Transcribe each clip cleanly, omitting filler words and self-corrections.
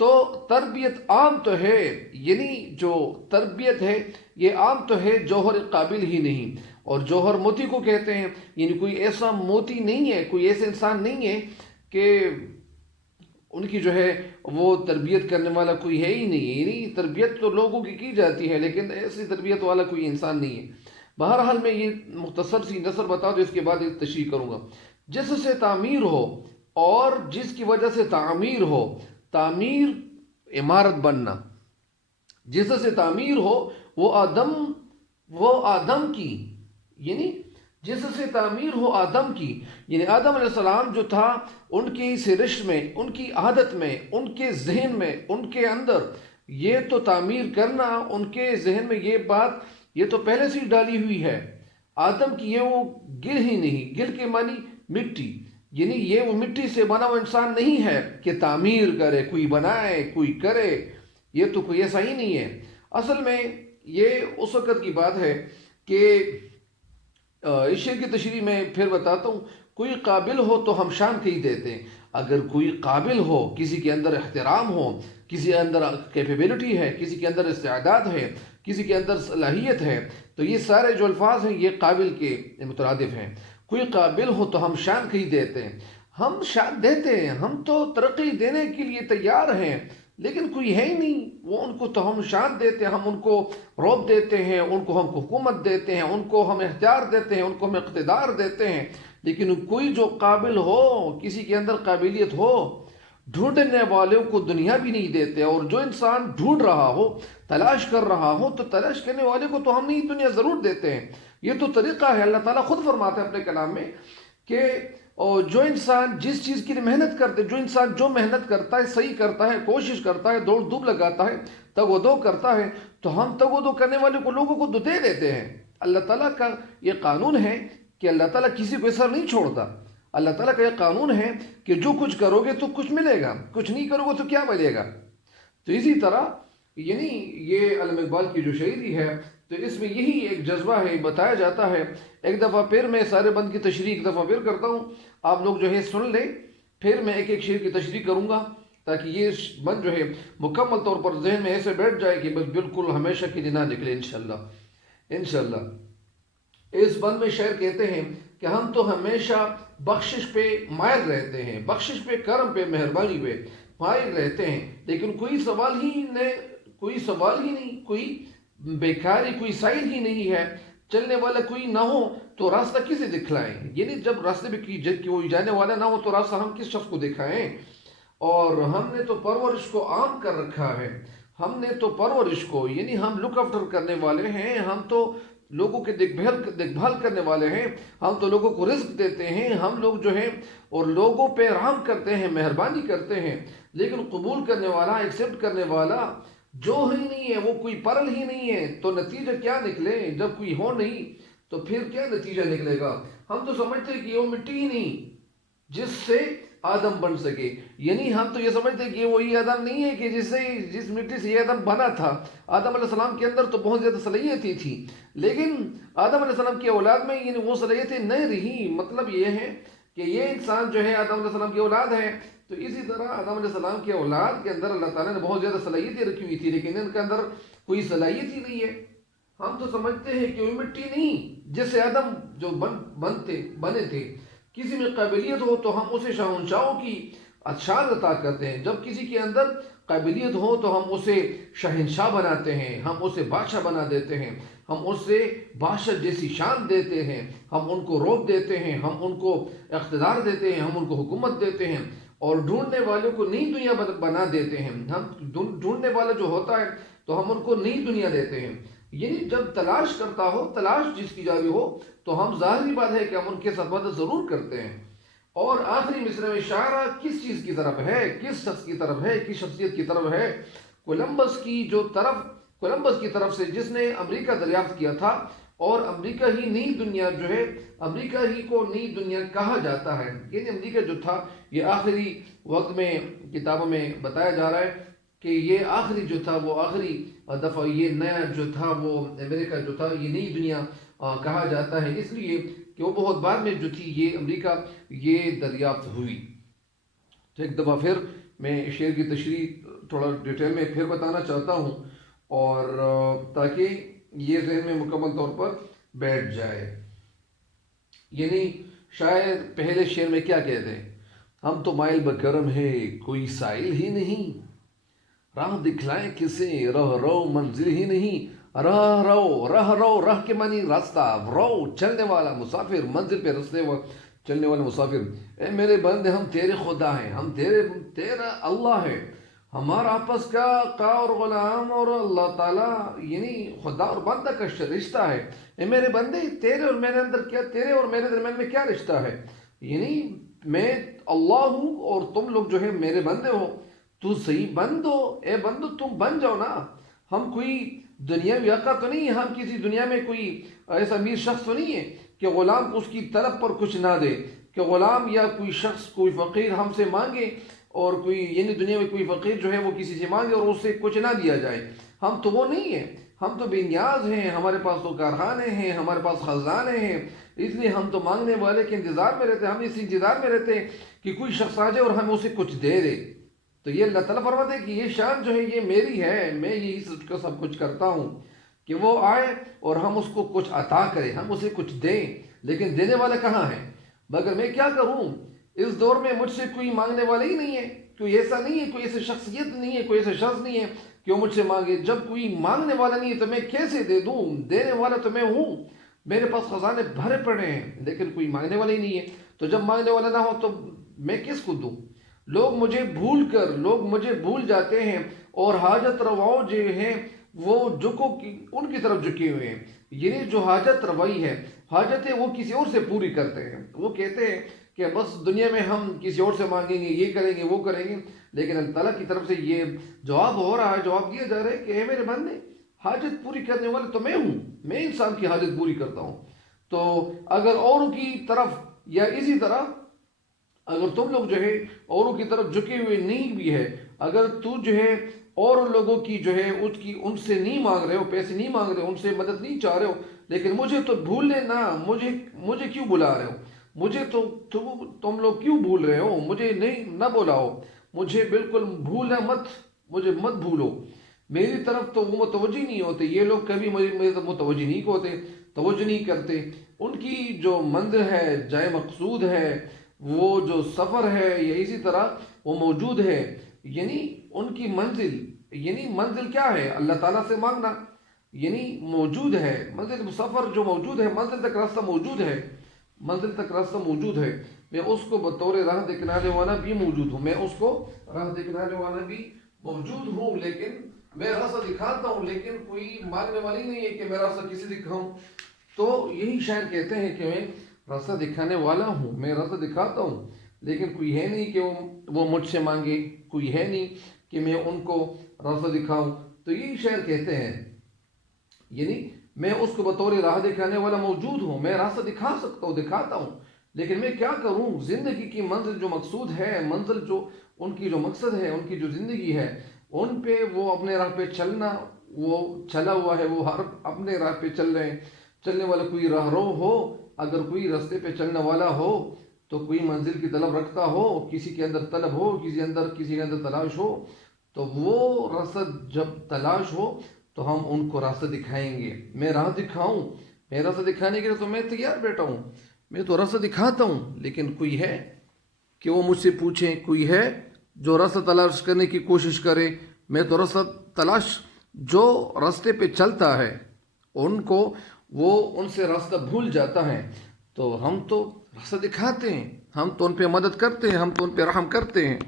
تو تربیت عام تو ہے، یعنی جو تربیت ہے یہ عام تو ہے، جوہر قابل ہی نہیں، اور جوہر موتی کو کہتے ہیں، یعنی کوئی ایسا موتی نہیں ہے، کوئی ایسے انسان نہیں ہے کہ ان کی جو ہے وہ تربیت کرنے والا کوئی ہے ہی نہیں ہے، یعنی تربیت تو لوگوں کی جاتی ہے لیکن ایسی تربیت والا کوئی انسان نہیں ہے۔ بہرحال میں یہ مختصر سی نثر بتا دوں، اس کے بعد ایک تشریح کروں گا۔ جس سے تعمیر ہو اور جس کی وجہ سے تعمیر ہو، تعمیر عمارت بننا، جس سے تعمیر ہو وہ آدم کی، یعنی جس سے تعمیر ہو آدم کی، یعنی آدم علیہ السلام جو تھا ان کی سرشت میں، ان کی عادت میں، ان کے ذہن میں، ان کے اندر یہ تو تعمیر کرنا، ان کے ذہن میں یہ بات یہ تو پہلے سے ہی ڈالی ہوئی ہے آدم کی، یہ وہ گل ہی نہیں، گل کے معنی مٹی، یعنی یہ وہ مٹی سے بنا ہوا انسان نہیں ہے کہ تعمیر کرے، کوئی بنائے کوئی کرے، یہ تو کوئی ایسا ہی نہیں ہے۔ اصل میں یہ اس وقت کی بات ہے کہ اس شعر کی تشریح میں پھر بتاتا ہوں۔ کوئی قابل ہو تو ہم شان کہی دیتے ہیں، اگر کوئی قابل ہو، کسی کے اندر احترام ہو، کسی کے اندر کیپیبلٹی ہے، کسی کے اندر استعداد ہے، کسی کے اندر صلاحیت ہے، تو یہ سارے جو الفاظ ہیں یہ قابل کے مترادف ہیں۔ کوئی قابل ہو تو ہم شان کہی دیتے ہیں، ہم شان دیتے ہیں، ہم تو ترقی دینے کے لیے تیار ہیں، لیکن کوئی ہے ہی نہیں، وہ ان کو تو ہم شان دیتے ہیں، ہم ان کو روب دیتے ہیں، ان کو ہم حکومت دیتے ہیں، ان کو ہم اختیار دیتے ہیں، ان کو ہم اقتدار دیتے ہیں، لیکن کوئی جو قابل ہو، کسی کے اندر قابلیت ہو، ڈھونڈنے والوں کو دنیا بھی نہیں دیتے، اور جو انسان ڈھونڈ رہا ہو، تلاش کر رہا ہو، تو تلاش کرنے والے کو تو ہم نہیں دنیا ضرور دیتے ہیں۔ یہ تو طریقہ ہے، اللہ تعالیٰ خود فرماتا ہے اپنے کلام میں کہ اور جو انسان جس چیز کے لیے محنت کرتے، جو انسان جو محنت کرتا ہے، صحیح کرتا ہے، کوشش کرتا ہے، دوڑ دھوپ لگاتا ہے، تگ و دو کرتا ہے، تو ہم تگ و دو کرنے والے کو لوگوں کو دے دیتے ہیں۔ اللہ تعالیٰ کا یہ قانون ہے کہ اللہ تعالیٰ کسی کو ایسا نہیں چھوڑتا۔ اللہ تعالیٰ کا یہ قانون ہے کہ جو کچھ کرو گے تو کچھ ملے گا، کچھ نہیں کرو گے تو کیا ملے گا۔ تو اسی طرح یعنی یہ علامہ اقبال کی جو شاعری ہے تو اس میں یہی ایک جذبہ ہے، بتایا جاتا ہے۔ ایک دفعہ پھر میں سارے بند کی تشریح ایک دفعہ پھر کرتا ہوں، آپ لوگ جو ہے سن لیں، پھر میں ایک ایک شعر کی تشریح کروں گا تاکہ یہ بند جو ہے مکمل طور پر ذہن میں ایسے بیٹھ جائے کہ بس بالکل ہمیشہ کے لیے نہ نکلے انشاءاللہ۔ انشاءاللہ اس بند میں شاعر کہتے ہیں کہ ہم تو ہمیشہ بخشش پہ مائل رہتے ہیں، بخشش پہ، کرم پہ، مہربانی پہ مائل رہتے ہیں، لیکن کوئی سوال ہی نہیں، کوئی بیکاری، کوئی سائل ہی نہیں ہے، چلنے والا کوئی نہ ہو تو راستہ کسے دکھلائیں، یعنی جب راستے پہ کوئی جانے والا نہ ہو تو راستہ ہم کس شخص کو دکھائیں۔ اور ہم نے تو پرورش کو عام کر رکھا ہے، ہم نے تو پرورش کو، یعنی ہم لک آفٹر کرنے والے ہیں، ہم تو لوگوں کے دیکھ بھال کرنے والے ہیں، ہم تو لوگوں کو رزق دیتے ہیں، ہم لوگ جو ہیں اور لوگوں پہ رحم کرتے ہیں، مہربانی کرتے ہیں، لیکن قبول کرنے والا، ایکسیپٹ کرنے والا جو ہی نہیں ہے، وہ کوئی پرل ہی نہیں ہے، تو نتیجہ کیا نکلے؟ جب کوئی ہو نہیں تو پھر کیا نتیجہ نکلے گا؟ ہم تو سمجھتے ہیں کہ وہ مٹی ہی نہیں جس سے آدم بن سکے، یعنی ہم تو یہ سمجھتے ہیں کہ وہی آدم نہیں ہے کہ جس مٹی سے یہ آدم بنا تھا۔ آدم علیہ السلام کے اندر تو بہت زیادہ صلاحیتیں تھی، لیکن آدم علیہ السلام کی اولاد میں یعنی وہ صلاحیتیں نہیں رہی۔ مطلب یہ ہے کہ یہ انسان جو ہے آدم علیہ السلام کی اولاد ہے، تو اسی طرح آدم علیہ السلام کی اولاد کے اندر اللہ تعالیٰ نے بہت زیادہ صلاحیتیں رکھی ہوئی تھی، لیکن ان کے اندر کوئی صلاحیت ہی نہیں ہے۔ ہم تو سمجھتے ہیں کہ وہ مٹی نہیں جس سے آدم جو بنے تھے، کسی میں قابلیت ہو تو ہم اسے شاہنشاہوں کی شان عطا کرتے ہیں، جب کسی کے اندر قابلیت ہو تو ہم اسے شہنشاہ بناتے ہیں، ہم اسے بادشاہ بنا دیتے ہیں، ہم اسے بادشاہ جیسی شان دیتے ہیں، ہم ان کو روب دیتے ہیں، ہم ان کو اقتدار دیتے ہیں، ہم ان کو حکومت دیتے ہیں، اور ڈھونڈنے والوں کو نئی دنیا بنا دیتے ہیں۔ ہم ڈھونڈنے والا جو ہوتا ہے تو ہم ان کو نئی دنیا دیتے ہیں، یعنی جب تلاش کرتا ہو، تلاش جس کی جاری ہو تو ہم ظاہری بات ہے کہ ہم ان کے ساتھ مدد ضرور کرتے ہیں۔ اور آخری مصرع میں شاعرہ کس چیز کی طرف ہے، کس شخص کی طرف ہے، کس شخصیت کی طرف ہے؟ کولمبس کی طرف سے، جس نے امریکہ دریافت کیا تھا، اور امریکہ ہی نئی دنیا جو ہے، امریکہ ہی کو نئی دنیا کہا جاتا ہے، یعنی امریکہ جو تھا یہ آخری وقت میں کتابوں میں بتایا جا رہا ہے کہ یہ آخری جو تھا وہ آخری دفعہ یہ نیا جو تھا وہ امریکہ جو تھا یہ نئی دنیا کہا جاتا ہے، اس لیے کہ وہ بہت بعد میں جو تھی یہ امریکہ یہ دریافت ہوئی۔ تو ایک دفعہ پھر میں شعر کی تشریح تھوڑا ڈیٹیل میں پھر بتانا چاہتا ہوں، اور تاکہ یہ ذہن میں مکمل طور پر بیٹھ جائے. یعنی شاعر پہلے شعر میں کیا کہتے ہیں؟ ہم تو مائل بکرم ہے کوئی سائل ہی نہیں، راہ دکھلائے کسے رہ رو منزل ہی نہیں. راہ رو راہ کے معنی راستہ، رو چلنے والا مسافر، منزل پہ رستے چلنے والا مسافر. اے میرے بندے ہم تیرے خدا ہیں، ہم تیرا اللہ ہے. ہمارا آپس کا اور غلام اور اللہ تعالیٰ یعنی خدا اور بندہ کا رشتہ ہے. اے میرے بندے تیرے اور میرے اندر کیا، تیرے اور میرے درمیان میں کیا رشتہ ہے؟ یعنی میں اللہ ہوں اور تم لوگ جو ہے میرے بندے ہو. تو صحیح بند ہو، اے بندو تم بن جاؤ نا. ہم کوئی دنیاوی آقا تو نہیں ہے، ہم کسی دنیا میں کوئی ایسا امیر شخص تو نہیں ہے کہ غلام اس کی طلب پر کچھ نہ دے، کہ غلام یا کوئی شخص کوئی فقیر ہم سے مانگے، اور کوئی یعنی دنیا میں کوئی فقیر جو ہے وہ کسی سے مانگے اور اس سے کچھ نہ دیا جائے. ہم تو وہ نہیں ہیں، ہم تو بے نیاز ہیں. ہمارے پاس تو کارخانے ہیں، ہمارے پاس خزانے ہیں، اس لیے ہم تو مانگنے والے کے انتظار میں رہتے ہیں. ہم اس انتظار میں رہتے ہیں کہ کوئی شخص آ جائے اور ہم اسے کچھ دے دے. تو یہ اللہ تعالیٰ فرماتے ہیں کہ یہ شان جو ہے یہ میری ہے، میں یہی سب کچھ کرتا ہوں کہ وہ آئے اور ہم اس کو کچھ عطا کریں، ہم اسے کچھ دیں. لیکن دینے والا کہاں ہے؟ مگر میں کیا کروں، اس دور میں مجھ سے کوئی مانگنے والا ہی نہیں ہے. کوئی ایسا نہیں ہے، کوئی ایسی شخصیت نہیں ہے، کوئی ایسا شخص نہیں ہے کہ وہ مجھ سے مانگے. جب کوئی مانگنے والا نہیں ہے تو میں کیسے دے دوں؟ دینے والا تو میں ہوں، میرے پاس خزانے بھرے پڑے ہیں، لیکن کوئی مانگنے والا ہی نہیں ہے. تو جب مانگنے والا نہ ہو تو میں کس کو دوں؟ لوگ مجھے بھول جاتے ہیں، اور حاجت رواؤں جو ہیں وہ ان کی طرف جھکے ہوئے ہیں. یعنی جو حاجت روائی ہے، حاجتیں وہ کسی اور سے پوری کرتے ہیں. وہ کہتے ہیں کہ بس دنیا میں ہم کسی اور سے مانگیں گے، یہ کریں گے، وہ کریں گے. لیکن اللہ تعالیٰ کی طرف سے یہ جواب ہو رہا ہے، جواب دیا جا رہا ہے کہ اے میرے بندے، حاجت پوری کرنے والے تو میں ہوں، میں انسان کی حاجت پوری کرتا ہوں. تو اگر اوروں کی طرف یا اسی طرح اگر تم لوگ جو ہے اوروں کی طرف جھکے ہوئے نہیں بھی ہے، اگر تو جو ہے اور لوگوں کی جو ہے ان سے نہیں مانگ رہے ہو، پیسے نہیں مانگ رہے ہو، ان سے مدد نہیں چاہ رہے ہو، لیکن مجھے تو بھول لینا، مجھے کیوں بلا رہے ہو؟ مجھے تو تم لوگ کیوں بھول رہے ہو؟ مجھے نہ بلاؤ، مجھے بالکل بھولنا مت، مجھے مت بھولو. میری طرف تو وہ متوجہ نہیں ہوتے، یہ لوگ کبھی میری طرف متوجہ نہیں ہوتے، توجہ نہیں کرتے. ان کی جو منزل ہے، جائے مقصود ہے، وہ جو سفر ہے یا اسی طرح وہ موجود ہے. یعنی ان کی منزل کیا ہے؟ اللہ تعالیٰ سے مانگنا. یعنی موجود ہے منزل، سفر جو موجود ہے، منزل تک راستہ موجود ہے، منزل تک راستہ موجود ہے. میں اس کو بطور راہ دکھلانے والا بھی موجود ہوں، لیکن میں راستہ دکھاتا ہوں، لیکن کوئی مانگنے والی نہیں ہے کہ میں راستہ کسی دکھاؤں. تو یہی شاعر کہتے ہیں کہ میں راستہ دکھانے والا ہوں، میں راستہ دکھاتا ہوں، لیکن کوئی ہے نہیں کہ وہ مجھ سے مانگے، کوئی ہے نہیں کہ میں ان کو راستہ دکھاؤں. تو یہی شاعر کہتے ہیں، یعنی میں اس کو بطور راہ دکھانے والا موجود ہوں، میں راستہ دکھا سکتا ہوں، دکھاتا ہوں، لیکن میں کیا کروں؟ زندگی کی منزل جو مقصود ہے، منزل جو ان کی جو مقصد ہے، ان کی جو زندگی ہے، ان پہ وہ اپنے راہ پہ چلنا، وہ چلا ہوا ہے، وہ ہر اپنے راہ پہ چل رہے ہیں. چلنے والا کوئی راہ رو ہو، اگر کوئی راستے پہ چلنے والا ہو تو کوئی منزل کی طلب رکھتا ہو، کسی کے اندر طلب ہو، کسی کے اندر تلاش ہو، تو وہ راستہ جب تلاش ہو تو ہم ان کو راستہ دکھائیں گے. میں راہ دکھاؤں، میں راستہ دکھانے کے لیے تو میں تیار بیٹھا ہوں، میں تو راستہ دکھاتا ہوں. لیکن کوئی ہے کہ وہ مجھ سے پوچھیں، کوئی ہے جو راستہ تلاش کرنے کی کوشش کرے؟ میں تو راستہ تلاش، جو راستے پہ چلتا ہے ان سے راستہ بھول جاتا ہے. تو ہم تو راستہ دکھاتے ہیں، ہم تو ان پہ مدد کرتے ہیں، ہم تو ان پہ رحم کرتے ہیں.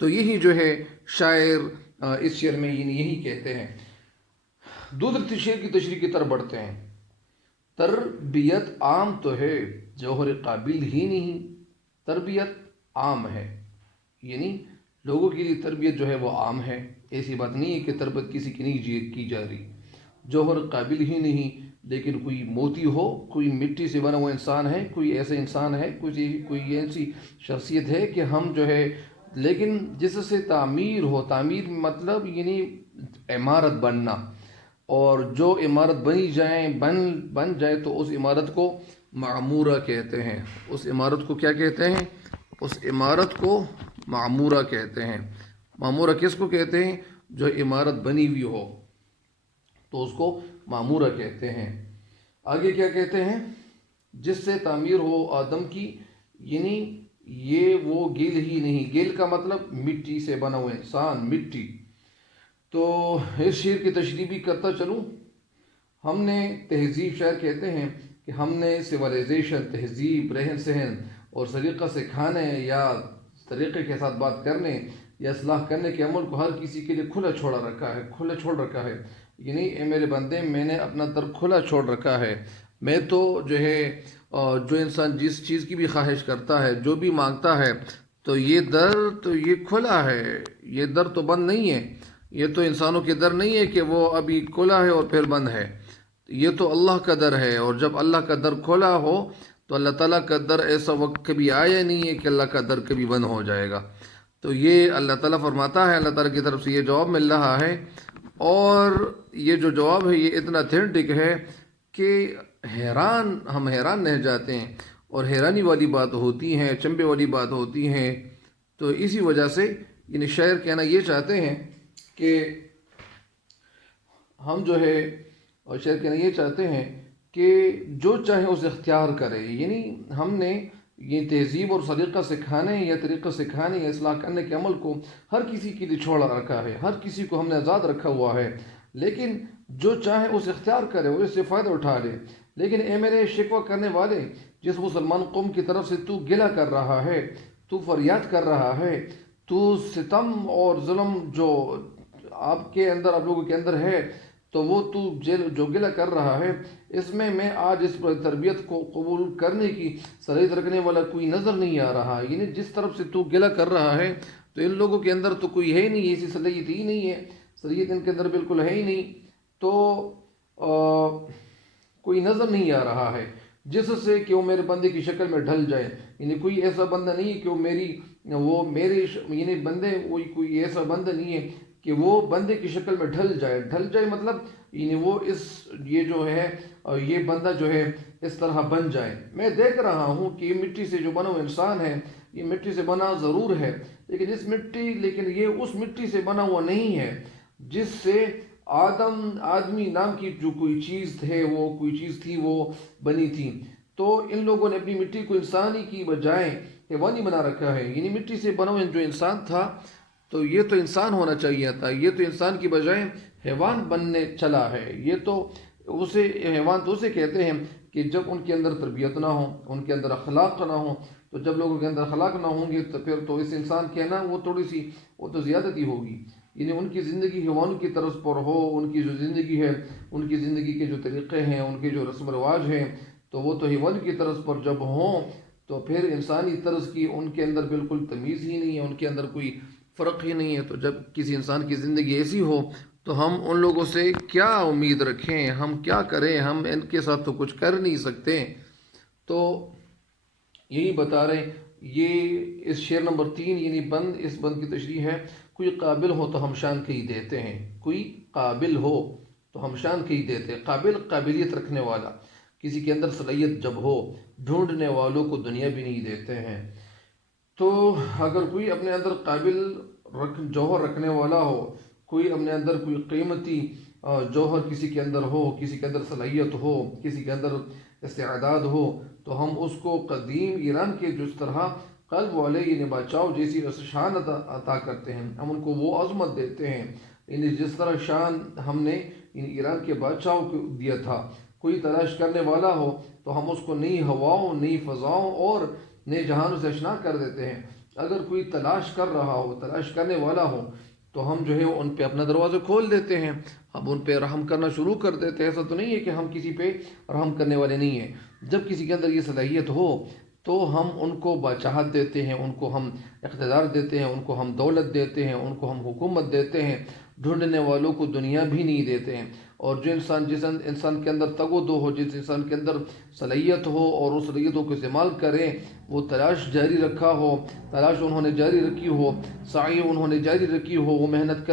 تو یہی جو ہے شاعر اس شعر میں یہی کہتے ہیں. دوسرے شعر کی تشریح کی طرف بڑھتے ہیں. تربیت عام تو ہے جوہر قابل ہی نہیں. تربیت عام ہے، یعنی لوگوں کے لیے تربیت جو ہے وہ عام ہے. ایسی بات نہیں ہے کہ تربیت کسی کی نہیں کی جا رہی. جوہر قابل ہی نہیں، لیکن کوئی موتی ہو، کوئی مٹی سے بنا ہوا انسان ہے، کوئی ایسا انسان ہے، کوئی ایسی شخصیت ہے کہ ہم جو ہے، لیکن جس سے تعمیر ہو. تعمیر مطلب یعنی عمارت بننا، اور جو عمارت بن جائے تو اس عمارت کو معمورہ کہتے ہیں. اس عمارت کو کیا کہتے ہیں؟ اس عمارت کو معمورہ کہتے ہیں. معمورہ کس کو کہتے ہیں؟ جو عمارت بنی ہوئی ہو تو اس کو معمورہ کہتے ہیں۔ آگے کیا کہتے ہیں؟ جس سے تعمیر ہو آدم کی، یعنی یہ وہ گیل ہی نہیں، گیل کا مطلب مٹی سے بنا ہوا انسان، مٹی۔ تو اس شعر کی تشریح بھی کرتا چلوں۔ ہم نے تہذیب، شاعر کہتے ہیں کہ ہم نے سویلائزیشن، تہذیب، رہن سہن اور سلیقہ سے کھانے یا طریقے کے ساتھ بات کرنے یا اصلاح کرنے کے عمل کو ہر کسی کے لیے کھلا چھوڑا رکھا ہے، کھلا چھوڑ رکھا ہے۔ یعنی اے میرے بندے، میں نے اپنا در کھلا چھوڑ رکھا ہے۔ میں تو جو ہے جو انسان جس چیز کی بھی خواہش کرتا ہے، جو بھی مانگتا ہے، تو یہ در تو یہ کھلا ہے، یہ در تو بند نہیں ہے۔ یہ تو انسانوں کے در نہیں ہے کہ وہ ابھی کھلا ہے اور پھر بند ہے، یہ تو اللہ کا در ہے۔ اور جب اللہ کا در کھلا ہو تو اللہ تعالیٰ کا در ایسا وقت کبھی آیا نہیں ہے کہ اللہ کا در کبھی بند ہو جائے گا۔ تو یہ اللہ تعالیٰ فرماتا ہے، اللہ تعالیٰ کی طرف سے یہ جواب مل رہا ہے، اور یہ جو جواب ہے یہ اتنا اتھینٹک ہے کہ ہم حیران رہ جاتے ہیں، اور حیرانی والی بات ہوتی ہیں، چنبے والی بات ہوتی ہیں۔ تو اسی وجہ سے یعنی شاعر کہنا یہ چاہتے ہیں کہ ہم جو ہے، اور شاعر کہنا یہ چاہتے ہیں کہ جو چاہے اسے اختیار کرے۔ یعنی ہم نے یہ تہذیب اور سلیقہ سکھانے یا طریقہ سکھانے یا اصلاح کرنے کے عمل کو ہر کسی کے لیے چھوڑا رکھا ہے، ہر کسی کو ہم نے آزاد رکھا ہوا ہے، لیکن جو چاہے اسے اختیار کرے، وہ اس سے فائدہ اٹھا لے۔ لیکن اے میرے شکوہ کرنے والے، جس مسلمان قوم کی طرف سے تو گلہ کر رہا ہے، تو فریاد کر رہا ہے، تو ستم اور ظلم جو آپ کے اندر، آپ لوگوں کے اندر ہے، تو وہ تو جو گلہ کر رہا ہے، اس میں آج اس تربیت کو قبول کرنے کی صلاحیت رکھنے والا کوئی نظر نہیں آ رہا۔ یعنی جس طرف سے تو گلہ کر رہا ہے تو ان لوگوں کے اندر تو کوئی ہے ہی نہیں، ایسی صلاحیت ہی نہیں ہے، صلاحیت ان کے اندر بالکل ہے ہی نہیں۔ تو کوئی نظر نہیں آ رہا ہے جس سے کہ وہ میرے بندے کی شکل میں ڈھل جائے۔ یعنی کوئی ایسا بندہ نہیں ہے کہ وہ میرے یعنی بندے، کوئی ایسا بندہ نہیں ہے کہ وہ بندے کی شکل میں ڈھل جائے مطلب یعنی وہ یہ جو ہے، یہ بندہ جو ہے اس طرح بن جائے۔ میں دیکھ رہا ہوں کہ یہ مٹی سے جو بنا ہوا انسان ہے، یہ مٹی سے بنا ضرور ہے، لیکن یہ اس مٹی سے بنا ہوا نہیں ہے جس سے آدمی نام کی جو کوئی چیز تھی وہ بنی تھی۔ تو ان لوگوں نے اپنی مٹی کو انسانی کی بجائے حیوانی بنا رکھا ہے۔ یعنی مٹی سے بنا ہوا جو انسان تھا تو یہ تو انسان ہونا چاہیے تھا، یہ تو انسان کی بجائے حیوان بننے چلا ہے۔ یہ تو حیوان تو اسے کہتے ہیں کہ جب ان کے اندر تربیت نہ ہو، ان کے اندر اخلاق نہ ہو، تو جب لوگوں کے اندر اخلاق نہ ہوں گے تو پھر تو اس انسان کہنا وہ تو زیادتی ہوگی۔ یعنی ان کی زندگی حیوان کی طرز پر ہو، ان کی جو زندگی ہے، ان کی زندگی کے جو طریقے ہیں، ان کے جو رسم و رواج ہیں، تو وہ تو حیوان کی طرز پر جب ہوں تو پھر انسانی طرز کی ان کے اندر بالکل تمیز ہی نہیں ہے، ان کے اندر کوئی فرق ہی نہیں ہے۔ تو جب کسی انسان کی زندگی ایسی ہو تو ہم ان لوگوں سے کیا امید رکھیں، ہم کیا کریں، ہم ان کے ساتھ تو کچھ کر نہیں سکتے۔ تو یہی بتا رہے، یہ اس شعر نمبر 3 یعنی بند، اس بند کی تشریح ہے، کوئی قابل ہو تو ہم شان کہی دیتے ہیں، کوئی قابل ہو تو ہم شان کہی دیتے ہیں۔ قابلیت رکھنے والا، کسی کے اندر صلاحیت جب ہو، ڈھونڈنے والوں کو دنیا بھی نہیں دیتے ہیں۔ تو اگر کوئی اپنے اندر قابل جوہر رکھنے والا ہو، کوئی اپنے اندر کوئی قیمتی جوہر کسی کے اندر ہو، کسی کے اندر صلاحیت ہو، کسی کے اندر استعداد ہو، تو ہم اس کو قدیم ایران کے جس طرح قلب والے یعنی بادشاہوں جیسی شان عطا کرتے ہیں، ہم ان کو وہ عظمت دیتے ہیں۔ یعنی جس طرح شان ہم نے ایران کے بادشاہوں کو دیا تھا۔ کوئی تلاش کرنے والا ہو تو ہم اس کو نئی ہواؤں، نئی فضاؤں اور نئے جہانوں سے آشنا کر دیتے ہیں۔ اگر کوئی تلاش کر رہا ہو، تلاش کرنے والا ہو، تو ہم جو ہے ان پہ اپنا دروازہ کھول دیتے ہیں، ہم ان پہ رحم کرنا شروع کر دیتے ہیں۔ ایسا تو نہیں ہے کہ ہم کسی پہ رحم کرنے والے نہیں ہیں۔ جب کسی کے اندر یہ صلاحیت ہو تو ہم ان کو بادشاہت دیتے ہیں، ان کو ہم اقتدار دیتے ہیں، ان کو ہم دولت دیتے ہیں، ان کو ہم حکومت دیتے ہیں۔ ڈھونڈنے والوں کو دنیا بھی نہیں دیتے ہیں۔ اور جس انسان کے اندر تگ و دو ہو، جس انسان کے اندر صلاحیت ہو اور اس صلاحیتوں کو استعمال کریں، وہ تلاش جاری رکھا ہو، تلاش انہوں نے جاری رکھی ہو، سعی انہوں نے جاری رکھی ہو، وہ محنت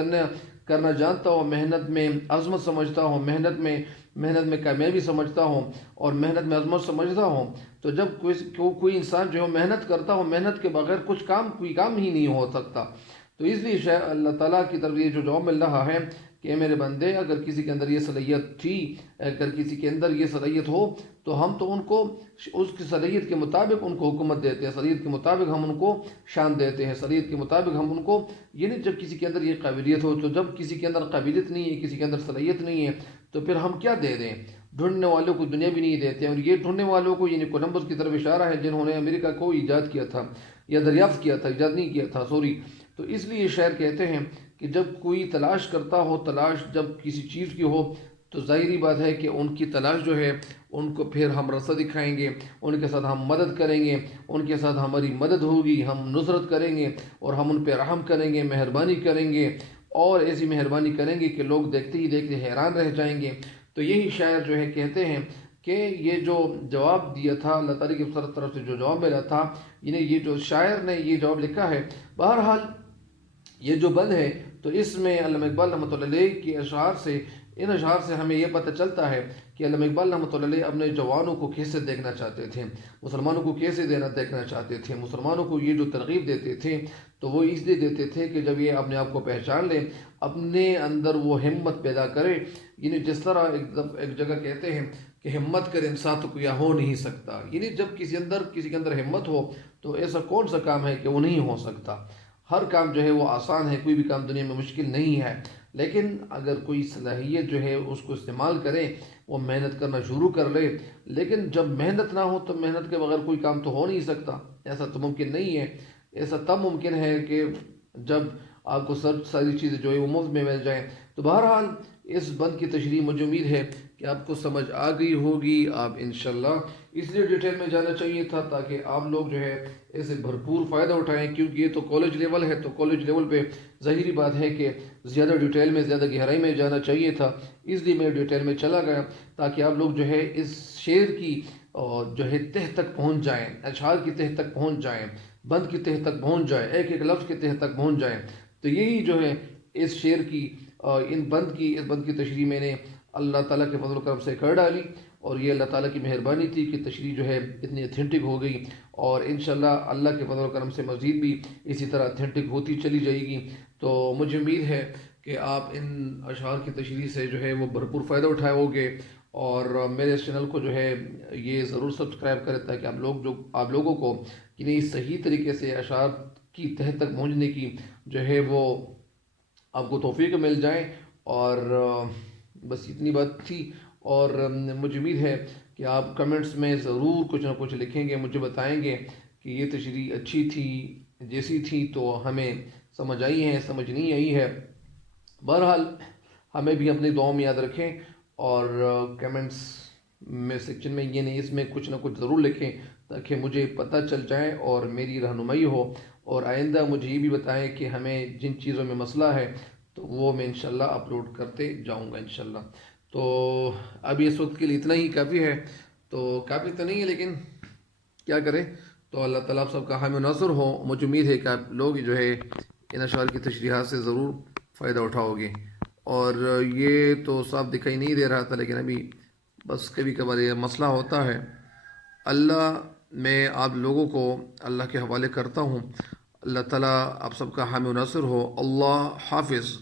کرنا جانتا ہو، محنت میں عظمت سمجھتا ہو، محنت میں کامیابی سمجھتا ہو اور محنت میں عظمت سمجھتا ہو، تو جب کوئی انسان جو ہے محنت کرتا ہو، محنت کے بغیر کوئی کام ہی نہیں ہو سکتا۔ تو اس لیے شاید اللہ تعالیٰ کی طرف یہ جو جواب مل رہا ہے کہ میرے بندے، اگر کسی کے اندر یہ صلاحیت تھی، اگر کسی کے اندر یہ صلاحیت ہو تو ہم تو ان کو اس کی صلاحیت کے مطابق ان کو حکومت دیتے ہیں، صلاحیت کے مطابق ہم ان کو شان دیتے ہیں، صلاحیت کے مطابق ہم ان کو، یعنی جب کسی کے اندر یہ قابلیت ہو، تو جب کسی کے اندر قابلیت نہیں ہے، کسی کے اندر صلاحیت نہیں ہے، تو پھر ہم کیا دے دیں؟ ڈھونڈنے والوں کو دنیا بھی نہیں دیتے ہیں۔ اور یہ ڈھونڈنے والوں کو یعنی کولمبس کی طرف اشارہ ہے، جنہوں نے امریکہ کو ایجاد کیا تھا یا دریافت کیا تھا، ایجاد نہیں کیا تھا، سوری۔ تو اس لیے شاعر کہتے ہیں کہ جب کوئی تلاش کرتا ہو، تلاش جب کسی چیز کی ہو، تو ظاہری بات ہے کہ ان کی تلاش جو ہے ان کو پھر ہم رستہ دکھائیں گے، ان کے ساتھ ہم مدد کریں گے، ان کے ساتھ ہماری مدد ہوگی، ہم نصرت کریں گے اور ہم ان پہ رحم کریں گے، مہربانی کریں گے، اور ایسی مہربانی کریں گے کہ لوگ دیکھتے ہی دیکھتے حیران رہ جائیں گے۔ تو یہی شاعر جو ہے کہتے ہیں کہ یہ جو جواب دیا تھا اللہ تعالیٰ کی طرف سے، جو جواب ملا تھا، یعنی یہ جو شاعر نے یہ جواب لکھا ہے، بہرحال یہ جو بند ہے، تو اس میں علامہ اقبال رحمۃ اللہ علیہ کے اشعار سے، ان اشعار سے ہمیں یہ پتہ چلتا ہے کہ علامہ اقبال رحمۃ اللہ علیہ اپنے جوانوں کو کیسے دیکھنا چاہتے تھے، مسلمانوں کو کیسے دیکھنا چاہتے تھے، مسلمانوں کو یہ جو ترغیب دیتے تھے تو وہ اس لیے دیتے تھے کہ جب یہ اپنے آپ کو پہچان لیں، اپنے اندر وہ ہمت پیدا کرے، یعنی جس طرح ایک جگہ کہتے ہیں کہ ہمت کر انسان تو کوئی ہو نہیں سکتا، یعنی جب کسی کے اندر ہمت ہو تو ایسا کون سا کام ہے کہ وہ نہیں ہو سکتا؟ ہر کام جو ہے وہ آسان ہے، کوئی بھی کام دنیا میں مشکل نہیں ہے، لیکن اگر کوئی صلاحیت جو ہے اس کو استعمال کرے، وہ محنت کرنا شروع کر لے، لیکن جب محنت نہ ہو تو محنت کے بغیر کوئی کام تو ہو نہیں سکتا، ایسا تو ممکن نہیں ہے۔ ایسا تب ممکن ہے کہ جب آپ کو ساری چیزیں جو ہے وہ مفت میں مل جائیں۔ تو بہرحال اس بند کی تشریح مجھے امید ہے کہ آپ کو سمجھ آ گئی ہوگی، آپ انشاءاللہ اس لیے ڈیٹیل میں جانا چاہیے تھا تاکہ آپ لوگ جو ہے اسے بھرپور فائدہ اٹھائیں، کیونکہ یہ تو کالج لیول ہے، تو کالج لیول پہ ظاہری بات ہے کہ زیادہ ڈیٹیل میں، زیادہ گہرائی میں جانا چاہیے تھا، اس لیے میں ڈیٹیل میں چلا گیا تاکہ آپ لوگ جو ہے اس شعر کی جو ہے تہ تک پہنچ جائیں، اشعار کی تہ تک پہنچ جائیں، بند کی تہ تک پہنچ جائیں، ایک ایک لفظ کی تہ تک پہنچ جائیں۔ تو یہی جو ہے اس شعر کی اس بند کی تشریح میں نے اللہ تعالیٰ کے فضل و کرم سے کر ڈالی، اور یہ اللہ تعالیٰ کی مہربانی تھی کہ تشریح جو ہے اتنی اتھینٹک ہو گئی، اور انشاءاللہ اللہ کے فضل و کرم سے مزید بھی اسی طرح اتھینٹک ہوتی چلی جائے گی۔ تو مجھے امید ہے کہ آپ ان اشعار کی تشریح سے جو ہے وہ بھرپور فائدہ اٹھائے ہوگے، اور میرے اس چینل کو جو ہے یہ ضرور سبسکرائب کریں تاکہ آپ لوگوں کو یعنی صحیح طریقے سے اشعار کی تہ تک پہنچنے کی جو ہے وہ آپ کو توفیق مل جائیں۔ اور بس اتنی بات تھی، اور مجھے امید ہے کہ آپ کمنٹس میں ضرور کچھ نہ کچھ لکھیں گے، مجھے بتائیں گے کہ یہ تشریح اچھی تھی، جیسی تھی تو ہمیں سمجھ آئی ہے، سمجھ نہیں آئی ہے۔ بہرحال ہمیں بھی اپنی دعاؤں میں یاد رکھیں، اور کمنٹس میں سیکشن میں یعنی اس میں کچھ نہ کچھ ضرور لکھیں تاکہ مجھے پتہ چل جائے اور میری رہنمائی ہو، اور آئندہ مجھے یہ بھی بتائیں کہ ہمیں جن چیزوں میں مسئلہ ہے تو وہ میں انشاءاللہ اپلوڈ کرتے جاؤں گا انشاءاللہ۔ تو اب اس وقت کے لیے اتنا ہی کافی ہے، تو کافی تو نہیں ہے لیکن کیا کریں، تو اللہ تعالیٰ آپ سب کا حامی و ناصر ہو۔ مجھے امید ہے کہ آپ لوگ جو ہے ان اشعار کی تشریحات سے ضرور فائدہ اٹھاؤ گے، اور یہ تو صاف دکھائی نہیں دے رہا تھا لیکن ابھی بس کبھی کبھار یہ مسئلہ ہوتا ہے۔ اللہ، میں آپ لوگوں کو اللہ کے حوالے کرتا ہوں، اللہ تعالیٰ آپ سب کا حامی و ناصر ہو۔ اللہ حافظ۔